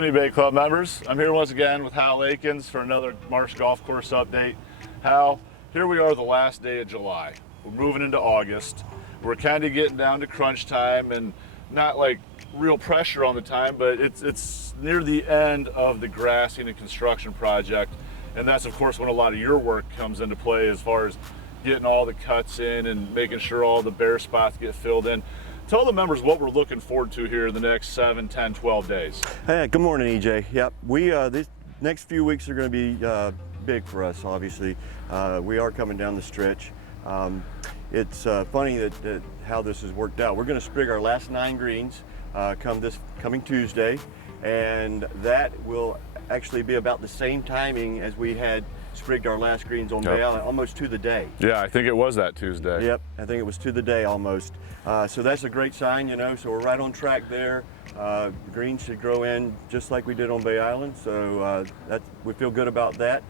evening, Bay Club members. I'm here once again with Hal Akins for another Marsh Golf Course update. Hal, here we are the last day of July. We're moving into August. We're kind of getting down to crunch time and not like real pressure on the time, but it's near the end of the grassing and construction project. And that's of course when a lot of your work comes into play as far as getting all the cuts in and making sure all the bare spots get filled in. Tell the members what we're looking forward to here in the next 7, 10, 12 days. Hey, good morning, EJ. Yep, these next few weeks are going to be big for us, obviously. We are coming down the stretch. It's funny that how this has worked out. We're going to sprig our last 9 greens coming Tuesday, and that will actually be about the same timing as we had sprigged our last greens on Bay Island, almost to the day. Yeah, I think it was that Tuesday. Yep, I think it was to the day almost. So that's a great sign, you know, so we're right on track there. Greens should grow in just like we did on Bay Island, so we feel good about that.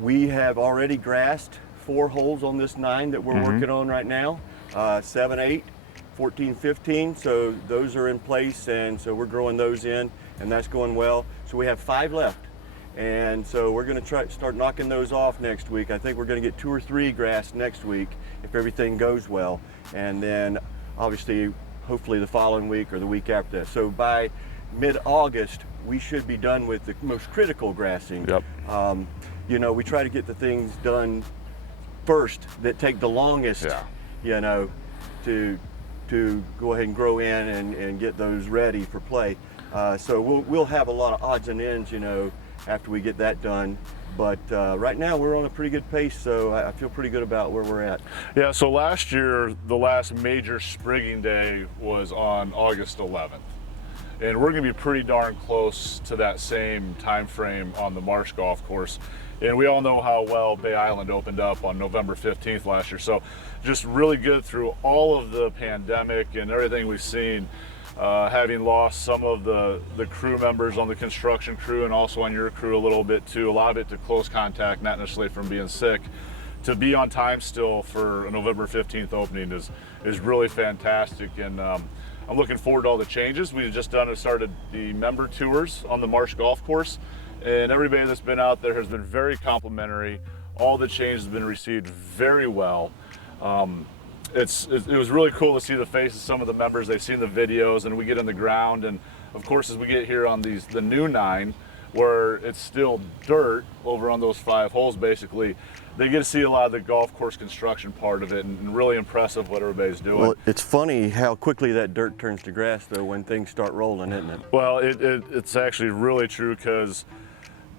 We have already grassed 4 holes on this 9 that we're working on right now, 7, 8, 14, 15, so those are in place, and so we're growing those in, and that's going well. So we have 5 left. And so we're going to start knocking those off next week. I think we're going to get 2 or 3 grass next week if everything goes well. And then obviously, hopefully the following week or the week after that. So by mid-August, we should be done with the most critical grassing. Yep. You know, we try to get the things done first that take the longest, you know, to go ahead and grow in and get those ready for play. So we'll have a lot of odds and ends, you know, after we get that done. But right now we're on a pretty good pace, so I feel pretty good about where we're at. Yeah, so last year, the last major sprigging day was on August 11th. And we're gonna be pretty darn close to that same time frame on the Marsh Golf Course. And we all know how well Bay Island opened up on November 15th last year. So just really good through all of the pandemic and everything we've seen. Having lost some of the crew members on the construction crew and also on your crew a little bit too, a lot of it to close contact, not necessarily from being sick, to be on time still for a November 15th opening is really fantastic. And I'm looking forward to all the changes. We've just started the member tours on the Marsh Golf Course, and everybody that's been out there has been very complimentary. All the changes have been received very well. It was really cool to see the faces of some of the members. They've seen the videos, and we get in the ground, and of course as we get here on the new 9 where it's still dirt over on those 5 holes, basically they get to see a lot of the golf course construction part of it, and really impressive what everybody's doing. Well, it's funny how quickly that dirt turns to grass though when things start rolling, isn't it? Well, it's actually really true, because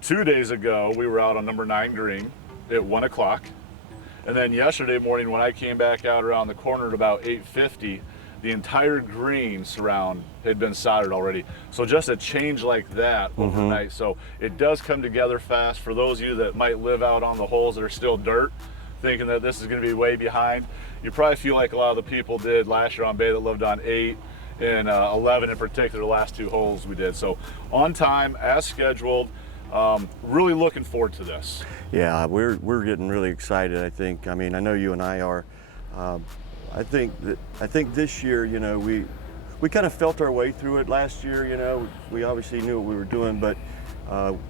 2 days ago we were out on number 9 green at 1 o'clock. And then yesterday morning when I came back out around the corner at about 8:50, the entire green surround had been soldered already. So just a change like that overnight. So it does come together fast. For those of you that might live out on the holes that are still dirt, thinking that this is going to be way behind, you probably feel like a lot of the people did last year on Bay that lived on 8 and 11 in particular, the last 2 holes we did. So on time, as scheduled. Really looking forward to this. Yeah, we're getting really excited, I think. I mean, I know you and I are. I think this year, you know, we kind of felt our way through it last year, you know. We obviously knew what we were doing, but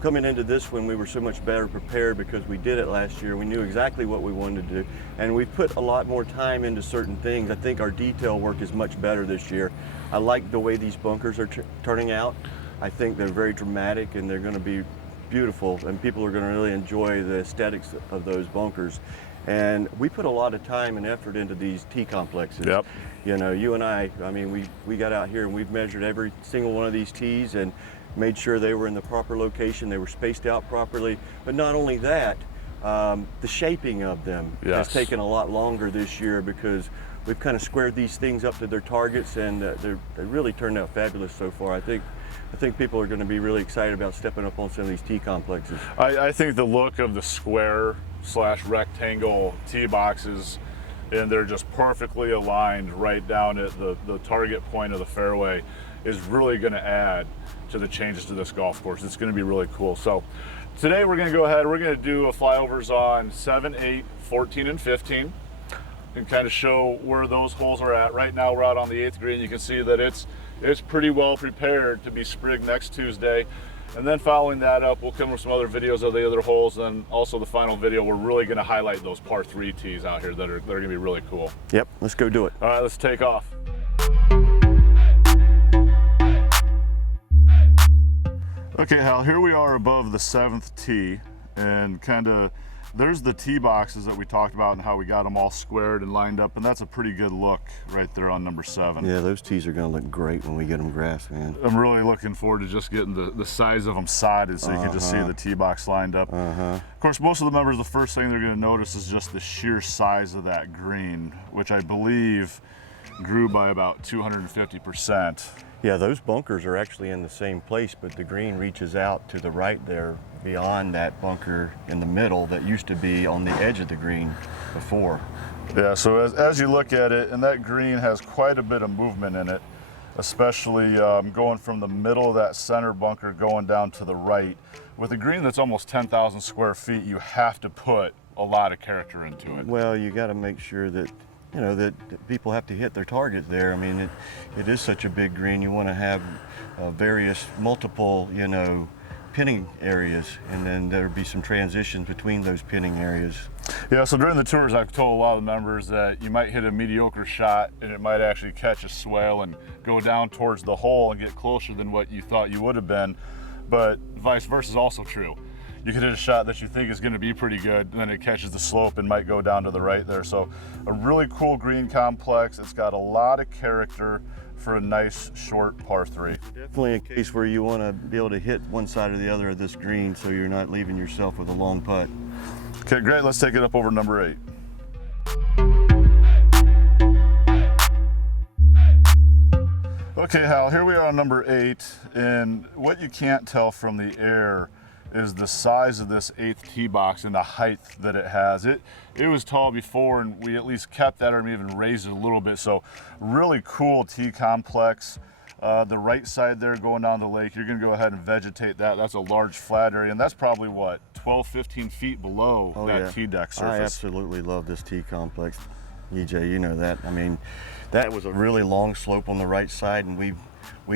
coming into this one, we were so much better prepared because we did it last year. We knew exactly what we wanted to do, and we put a lot more time into certain things. I think our detail work is much better this year. I like the way these bunkers are turning out. I think they're very dramatic, and they're going to be beautiful, and people are going to really enjoy the aesthetics of those bunkers. And we put a lot of time and effort into these tee complexes. Yep. You know, you and I mean, we got out here and we've measured every single one of these tees and made sure they were in the proper location, they were spaced out properly. But not only that, the shaping of them has taken a lot longer this year because we've kind of squared these things up to their targets, and they really turned out fabulous so far. I think people are going to be really excited about stepping up on some of these tee complexes. I think the look of the square / rectangle tee boxes, and they're just perfectly aligned right down at the target point of the fairway, is really going to add to the changes to this golf course. It's going to be really cool. So today we're going to go ahead, we're going to do a flyovers on 7, 8, 14, and 15. and kind of show where those holes are at. Right now we're out on the 8th green. You can see that it's pretty well prepared to be sprigged next Tuesday. And then following that up, we'll come with some other videos of the other holes. And also the final video, we're really going to highlight those par 3 tees out here that are going to be really cool. Yep, let's go do it. All right, let's take off. Okay, Hal, here we are above the 7th tee, and kind of there's the tee boxes that we talked about and how we got them all squared and lined up, and that's a pretty good look right there on number 7. Yeah, those tees are going to look great when we get them grassed, man. I'm really looking forward to just getting the size of them sodded so you can just see the tee box lined up. Of course, most of the members, the first thing they're going to notice is just the sheer size of that green, which I believe grew by about 250%. Yeah, those bunkers are actually in the same place, but the green reaches out to the right there beyond that bunker in the middle that used to be on the edge of the green before. Yeah, so as you look at it, and that green has quite a bit of movement in it, especially going from the middle of that center bunker going down to the right. With a green that's almost 10,000 square feet, you have to put a lot of character into it. Well, you got to make sure that that people have to hit their targets there. I mean, it is such a big green. You want to have various multiple, pinning areas, and then there'll be some transitions between those pinning areas. Yeah, so during the tours, I've told a lot of the members that you might hit a mediocre shot and it might actually catch a swale and go down towards the hole and get closer than what you thought you would have been, but vice versa is also true. You could hit a shot that you think is going to be pretty good, and then it catches the slope and might go down to the right there. So a really cool green complex. It's got a lot of character for a nice short par 3. Definitely a case where you want to be able to hit one side or the other of this green so you're not leaving yourself with a long putt. Okay, great. Let's take it up over number 8. Okay, Hal, here we are on number 8, and what you can't tell from the air is the size of this 8th tee box and the height that it has. It was tall before, and we at least kept that or maybe even raised it a little bit. So really cool tee complex. The right side there going down the lake, you're gonna go ahead and vegetate that. That's a large flat area, and that's probably what, 12, 15 feet below that tee deck surface. I absolutely love this tee complex. EJ, you know that. I mean, that was a really long slope on the right side, and we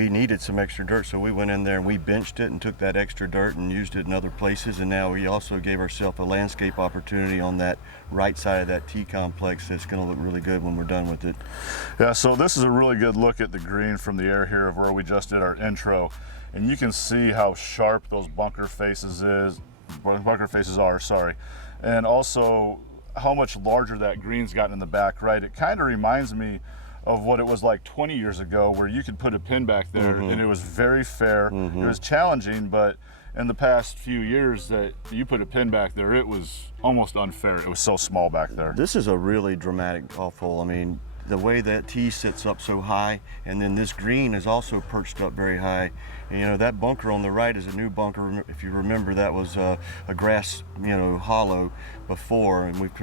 needed some extra dirt, so we went in there and we benched it and took that extra dirt and used it in other places, and now we also gave ourselves a landscape opportunity on that right side of that tee complex that's going to look really good when we're done with it. Yeah, so this is a really good look at the green from the air here of where we just did our intro, and you can see how sharp those bunker faces are, and also how much larger that green's gotten in the back right. It kind of reminds me of what it was like 20 years ago, where you could put a pin back there and it was very fair. It was challenging, but in the past few years that you put a pin back there, it was almost unfair. It was so small back there. This is a really dramatic golf hole. I mean, the way that tee sits up so high, and then this green is also perched up very high. And that bunker on the right is a new bunker. If you remember, that was a grass, hollow before, and we've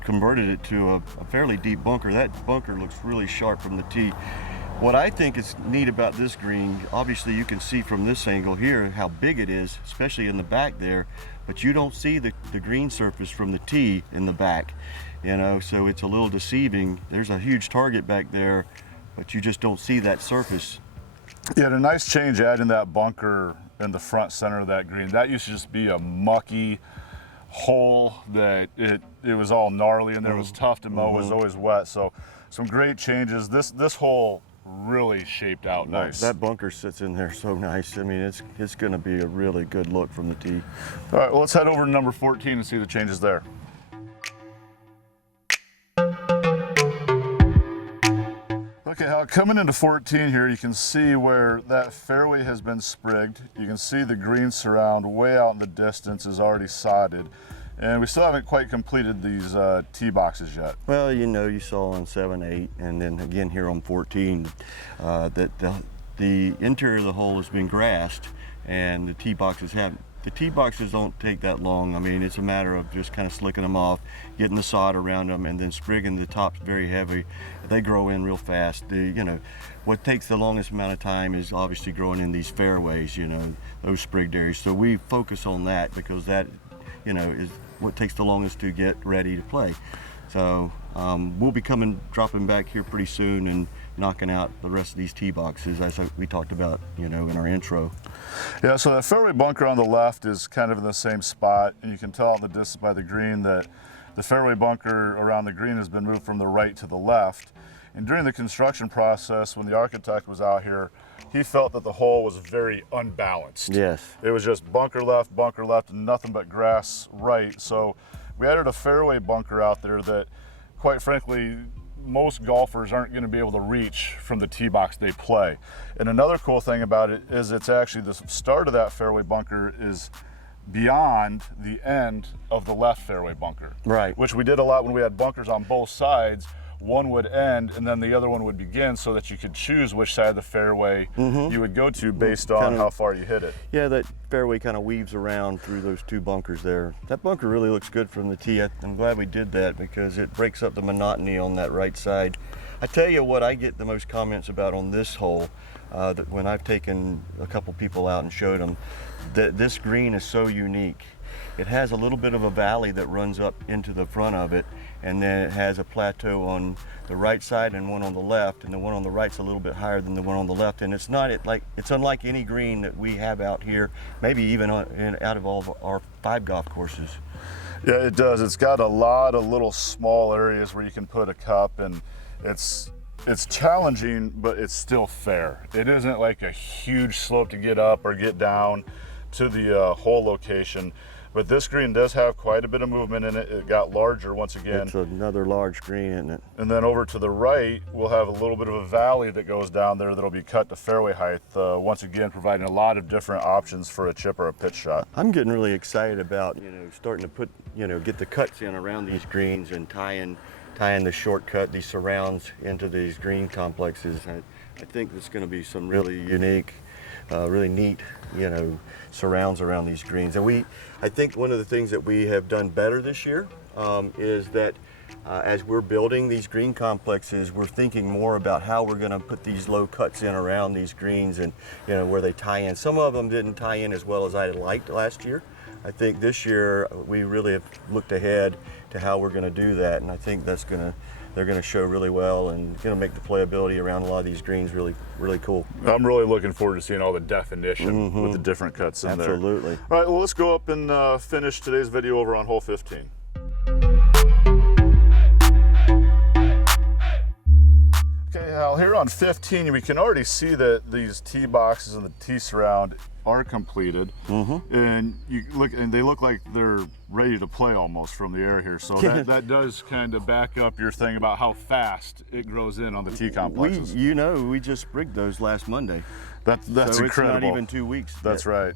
converted it to a fairly deep bunker. That bunker looks really sharp from the tee. What I think is neat about this green, obviously you can see from this angle here how big it is, especially in the back there, but you don't see the green surface from the tee in the back, so it's a little deceiving. There's a huge target back there, but you just don't see that surface. Yeah, a nice change adding that bunker in the front center of that green. That used to just be a mucky hole that it was all gnarly and there. It was tough to mow, it was always wet. So some great changes. This hole really shaped out nice. That bunker sits in there so nice. I mean, it's going to be a really good look from the tee. All right, well, let's head over to number 14 and see the changes there. Okay, Hal, coming into 14 here, you can see where that fairway has been sprigged. You can see the green surround way out in the distance is already sodded. And we still haven't quite completed these tee boxes yet. Well, you saw on 7, 8, and then again here on 14, that the interior of the hole has been grassed, and the tee boxes haven't. The tee boxes don't take that long. I mean, it's a matter of just kind of slicking them off, getting the sod around them, and then sprigging the tops very heavy. They grow in real fast. What takes the longest amount of time is obviously growing in these fairways, those sprigged areas. So we focus on that because that, is what takes the longest to get ready to play. So we'll be dropping back here pretty soon and knocking out the rest of these tee boxes, as we talked about, in our intro. Yeah, so the fairway bunker on the left is kind of in the same spot, and you can tell out in the distance by the green that the fairway bunker around the green has been moved from the right to the left. And during the construction process, when the architect was out here, he felt that the hole was very unbalanced. Yes. It was just bunker left, and nothing but grass right. So we added a fairway bunker out there that, quite frankly, most golfers aren't going to be able to reach from the tee box they play. And another cool thing about it is it's actually the start of that fairway bunker is beyond the end of the left fairway bunker. Right. Which we did a lot when we had bunkers on both sides. One would end and then the other one would begin, so that you could choose which side of the fairway you would go to based on how far you hit it. Yeah, that fairway kind of weaves around through those two bunkers there. That bunker really looks good from the tee. I'm glad we did that because it breaks up the monotony on that right side. I tell you what I get the most comments about on this hole, that when I've taken a couple people out and showed them, that this green is so unique. It has a little bit of a valley that runs up into the front of it, and then it has a plateau on the right side and one on the left, and the one on the right's a little bit higher than the one on the left. And it's unlike any green that we have out here, maybe even out of all of our 5 golf courses. Yeah, it does. It's got a lot of little small areas where you can put a cup, and it's challenging, but it's still fair. It isn't like a huge slope to get up or get down to the hole location. But this green does have quite a bit of movement in it. It got larger once again. It's another large green, isn't it? And then over to the right, we'll have a little bit of a valley that goes down there that'll be cut to fairway height, once again providing a lot of different options for a chip or a pitch shot. I'm getting really excited about, starting to put, get the cuts in around these greens and tying the shortcut, these surrounds into these green complexes. I think there's going to be some really unique, really neat, surrounds around these greens. And I think one of the things that we have done better this year is that as we're building these green complexes, we're thinking more about how we're going to put these low cuts in around these greens and, where they tie in. Some of them didn't tie in as well as I liked last year. I think this year we really have looked ahead to how we're going to do that, and I think they're going to show really well and going to make the playability around a lot of these greens really, really cool. I'm really looking forward to seeing all the definition with the different cuts in there. Absolutely. All right, well, let's go up and finish today's video over on hole 15. Okay, Hal, here on 15, we can already see that these tee boxes and the tee surround are completed, and they look like they're ready to play almost from the air here. So that does kind of back up your thing about how fast it grows in on the tee complexes. We just sprigged those last Monday. That's so incredible. It's not even 2 weeks. That's right.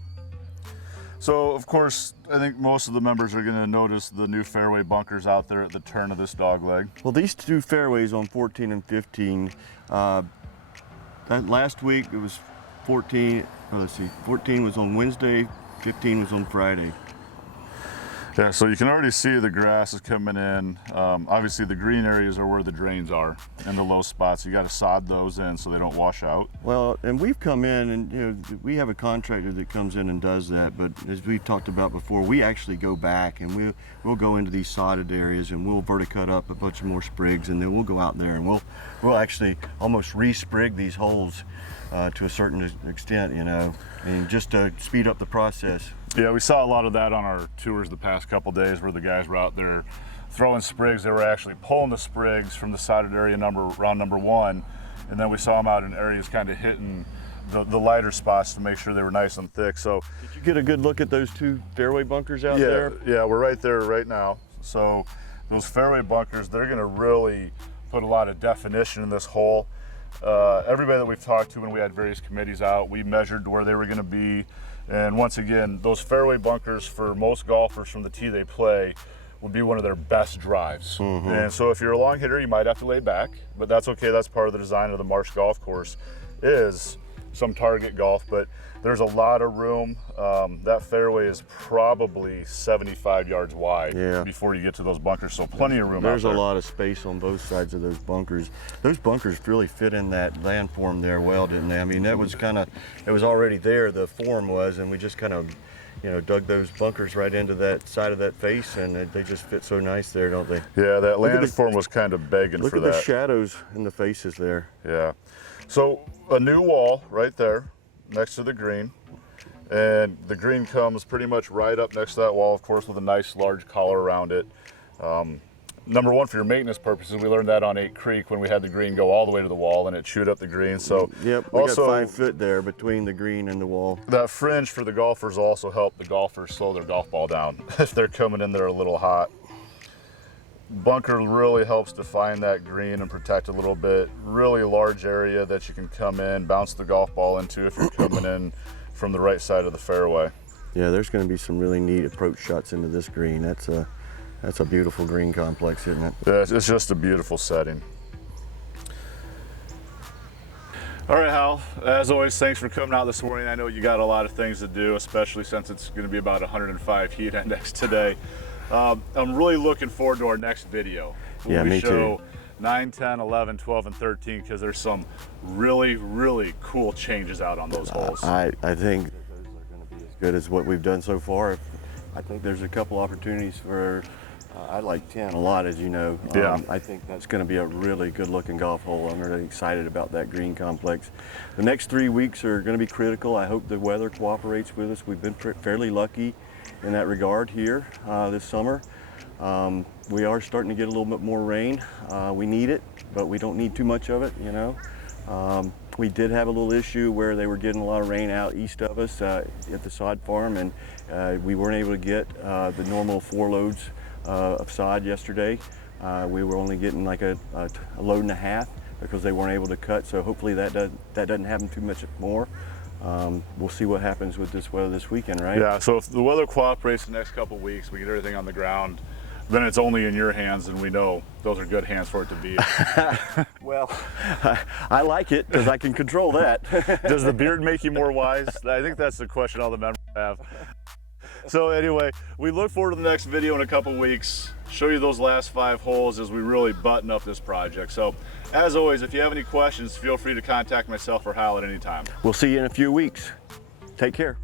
So of course, I think most of the members are going to notice the new fairway bunkers out there at the turn of this dog leg. Well, these two fairways on 14 and 15, that last week it was 14 was on Wednesday, 15 was on Friday. Yeah, so you can already see the grass is coming in. Obviously the green areas are where the drains are and the low spots. You got to sod those in so they don't wash out. Well, and we've come in and we have a contractor that comes in and does that, but as we've talked about before, we actually go back and we'll go into these sodded areas and we'll verticut up a bunch more sprigs, and then we'll go out there and we'll actually almost re-sprig these holes to a certain extent, and just to speed up the process. Yeah, we saw a lot of that on our tours the past couple days where the guys were out there throwing sprigs. They were actually pulling the sprigs from the sodded area round number 1, and then we saw them out in areas kind of hitting the lighter spots to make sure they were nice and thick. So did you get a good look at those two fairway bunkers out there? Yeah, we're right there right now. So those fairway bunkers, they're going to really put a lot of definition in this hole. Everybody that we've talked to when we had various committees out, we measured where they were going to be. And once again, those fairway bunkers for most golfers from the tee they play would be one of their best drives. And so if you're a long hitter, you might have to lay back, but that's okay. That's part of the design of the Marsh golf course, is some target golf, but there's a lot of room. That fairway is probably 75 yards wide before you get to those bunkers, so plenty of room There's out there. a lot of space on both sides of those bunkers. Those bunkers really fit in that landform there well, didn't they? I mean, it was already there, the form was, and we just kind of, you know, dug those bunkers right into that side of that face, and they just fit so nice there, don't they? Yeah, that landform was kind of begging for that. Look at the shadows in the faces there. Yeah. So a new wall right there next to the green. And the green comes pretty much right up next to that wall, of course, with a nice large collar around it. Number one, for your maintenance purposes, we learned that on 8 Creek when we had the green go all the way to the wall and it chewed up the green. So yep, we also, got 5 foot there between the green and the wall. That fringe for the golfers also help the golfers slow their golf ball down if they're coming in there a little hot. Bunker really helps define that green and protect a little bit. Really large area that you can come in, bounce the golf ball into if you're coming in from the right side of the fairway. Yeah, there's going to be some really neat approach shots into this green. That's a beautiful green complex, isn't it? Yeah, it's just a beautiful setting. All right, Hal, as always, thanks for coming out this morning. I know you got a lot of things to do, especially since it's going to be about 105 heat index today. I'm really looking forward to our next video. Yeah, me too. 9, 10, 11, 12, and 13, because there's some really, really cool changes out on those holes. I think that those are going to be as good as what we've done so far. I think there's a couple opportunities for, I like 10 a lot, as you know. Yeah. I think that's going to be a really good looking golf hole. I'm really excited about that green complex. The next 3 weeks are going to be critical. I hope the weather cooperates with us. We've been fairly lucky in that regard here this summer. We are starting to get a little bit more rain. We need it, but we don't need too much of it, you know. We did have a little issue where they were getting a lot of rain out east of us at the sod farm, and we weren't able to get the normal 4 loads of sod yesterday. We were only getting like a load and a half because they weren't able to cut, so hopefully that doesn't happen too much more. We'll see what happens with this weather this weekend, right? Yeah, so if the weather cooperates the next couple of weeks, we get everything on the ground, then it's only in your hands, and we know those are good hands for it to be in. Well, I like it because I can control that. Does the beard make you more wise? I think that's the question all the members have. So anyway, we look forward to the next video in a couple weeks, show you those last 5 holes as we really button up this project. So as always, if you have any questions, feel free to contact myself or Hal at any time. We'll see you in a few weeks. Take care.